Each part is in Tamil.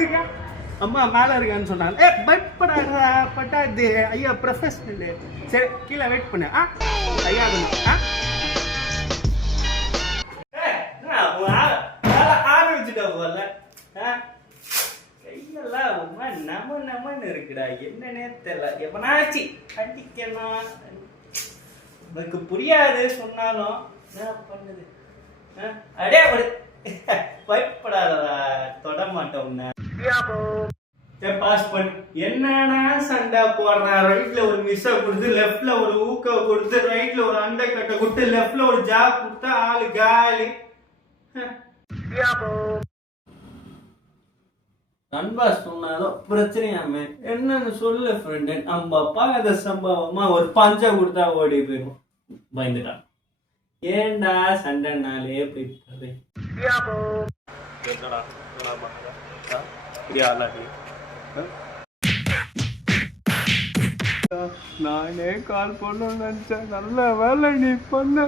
இருக்கா அம்மா மேல இருக்கான்னு சொன்னாங்க. பயப்படாதா பட்டாது ஐயா ப்ரொஃபஷனல். சரி கீழே வெயிட் பண்ணு. ஐயா ஆரம்பிச்சுட்டா போல. கையெல்லாம் ஒரு மாதிரி நமன்னு இருக்குடா. என்னன்னே தெரியல. எப்பனாச்சு அடிக்கணும். எனக்கு புரியாது சொன்னாலும் என்ன பண்ணுது. அடே பயப்படாதடா. தொட மாட்டோம். பாஸ் பண்ணு. என்னன்னா சண்டை போடுறான். ரைட்ல ஒரு மிஸ்ஸை கொடுத்து லெஃப்ட்ல ஒரு ஊக்க கொடுத்து ரைட்ல ஒரு அண்டை கட்டை கொடுத்து லெஃப்ட்ல ஒரு ஜாப் கொடுத்தா ஆளு காலி. நண்பா சொன்னாலும் பிரச்சனையாமே என்னன்னு சொல்லு ஃப்ரெண்டு. நம்ம பார்க்காத சம்பவமா ஒரு பஞ்சா கொடுத்தா ஓடி போயிடும். பயந்துட்டான். ஏண்டா சண்டைனாலே போயிட்டு நானே கால் பண்ண நினைச்சேன். நல்ல வேலை நீ பண்ண.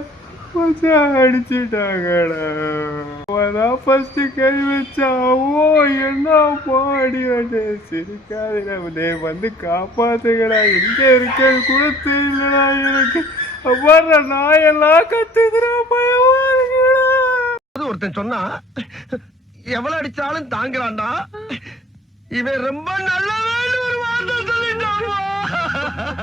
அடிச்சுட்டாங்கடா. ஃபர்ஸ்ட் கை வச்சாவோ என்ன பாடி வந்து சிரிக்காதே வந்து காப்பாத்துக்கடா. எங்க இருக்க கூட தெரியலடா எனக்கு. அப்பாடா நாயெல்லாம் கத்துக்கிறா. பயமா இருக்குடா. ஒருத்தன் சொன்னா எவ்வளவு அடிச்சாலும் தாங்குறான்டா. இவன் ரொம்ப நல்ல ஒரு வார்த்தை சொல்லிட்டான்.